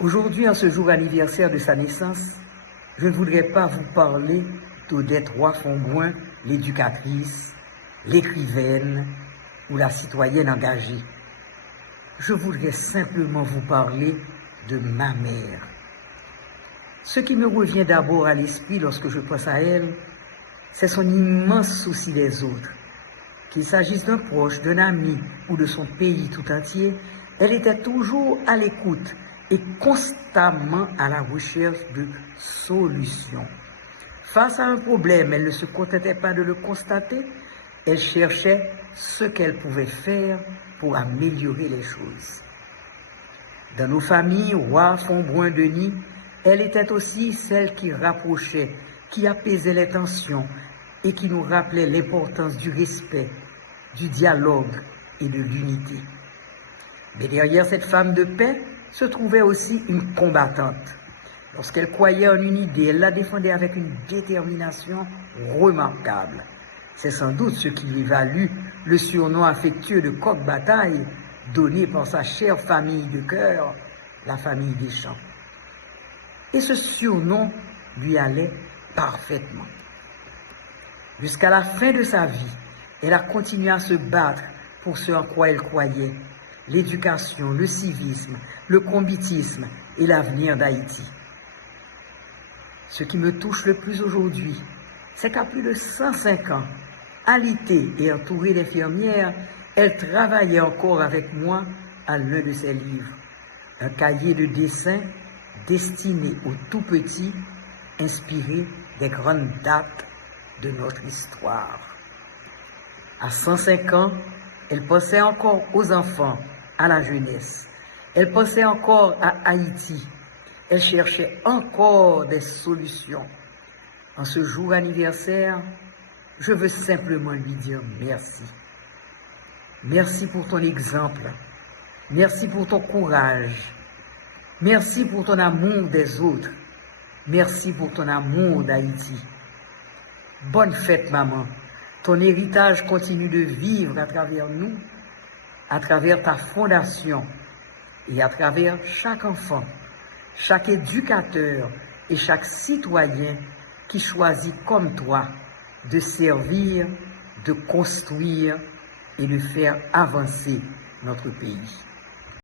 Aujourd'hui, en ce jour anniversaire de sa naissance, je ne voudrais pas vous parler d'Odette Roy-Fongoin, l'éducatrice, l'écrivaine ou la citoyenne engagée. Je voudrais simplement vous parler de ma mère. Ce qui me revient d'abord à l'esprit lorsque je pense à elle, c'est son immense souci des autres. Qu'il s'agisse d'un proche, d'un ami ou de son pays tout entier, elle était toujours à l'écoute et constamment à la recherche de solutions. Face à un problème, elle ne se contentait pas de le constater, elle cherchait ce qu'elle pouvait faire pour améliorer les choses. Dans nos familles, Roy, Fongoin, Denis, elle était aussi celle qui rapprochait, qui apaisait les tensions et qui nous rappelait l'importance du respect, du dialogue et de l'unité. Mais derrière cette femme de paix se trouvait aussi une combattante. Lorsqu'elle croyait en une idée, elle la défendait avec une détermination remarquable. C'est sans doute ce qui lui valut le surnom affectueux de coq-bataille donné par sa chère famille de cœur, la famille Deschamps. Et ce surnom lui allait parfaitement. Jusqu'à la fin de sa vie, elle a continué à se battre pour ce en quoi elle croyait, l'éducation, le civisme, le combitisme et l'avenir d'Haïti. Ce qui me touche le plus aujourd'hui, c'est qu'à plus de 105 ans, alitée et entourée d'infirmières, elle travaillait encore avec moi à l'un de ses livres, un cahier de dessin destiné aux tout-petits, inspiré des grandes dates de notre histoire. À 105 ans, elle pensait encore aux enfants, à la jeunesse. Elle pensait encore à Haïti. Elle cherchait encore des solutions. En ce jour anniversaire, je veux simplement lui dire merci. Merci pour ton exemple. Merci pour ton courage. Merci pour ton amour des autres. Merci pour ton amour d'Haïti. Bonne fête, maman. Ton héritage continue de vivre à travers nous, à travers ta fondation et à travers chaque enfant, chaque éducateur et chaque citoyen qui choisit comme toi de servir, de construire et de faire avancer notre pays.